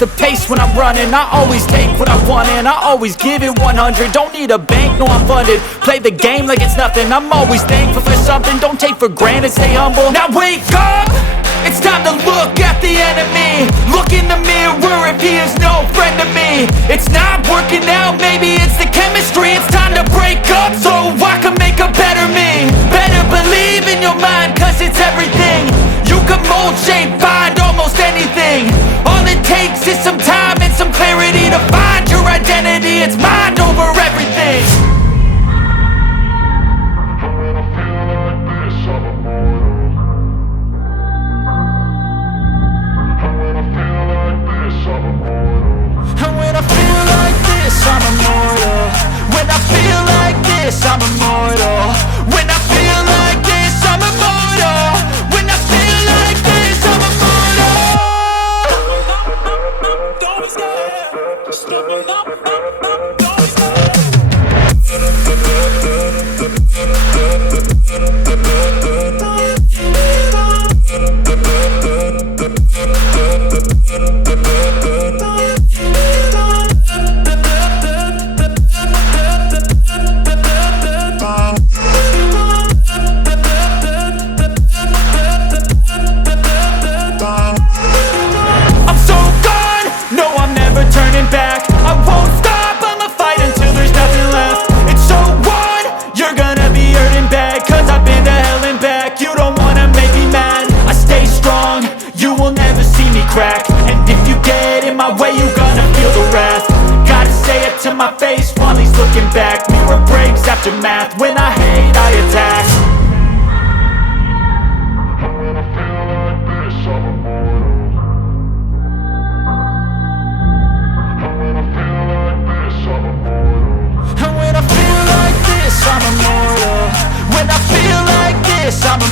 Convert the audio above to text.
the pace when I'm running. I always take what I want and I always give it 100. Don't need a bank, no I'm funded. Play the game like it's nothing. I'm always thankful for something. Don't take for granted, stay humble. Now wake up! It's time to look at the enemy. Look in the mirror if he is no friend to me. It's not working out, maybe it's the chemistry. It's time to break up so I can make a better me. Better believe in your mind, cause it's everything. You can mold, shape, find almost anything. All it takes is some time and some clarity to find your identity. It's mind over everything. I'm immortal. When I feel like this, I'm immortal. When I feel like this, I'm immortal. When I feel like this, I'm immortal. Don't be scared. Just level up, don't be scared. And if you get in my way, you gonna feel the wrath. Gotta say it to my face while he's looking back. Mirror breaks after math. When I hate, I attack. And when I feel like this, I'm immortal. And when I feel like this, I'm immortal. And when I feel like this, I'm immortal. When I feel like this, I'm immortal.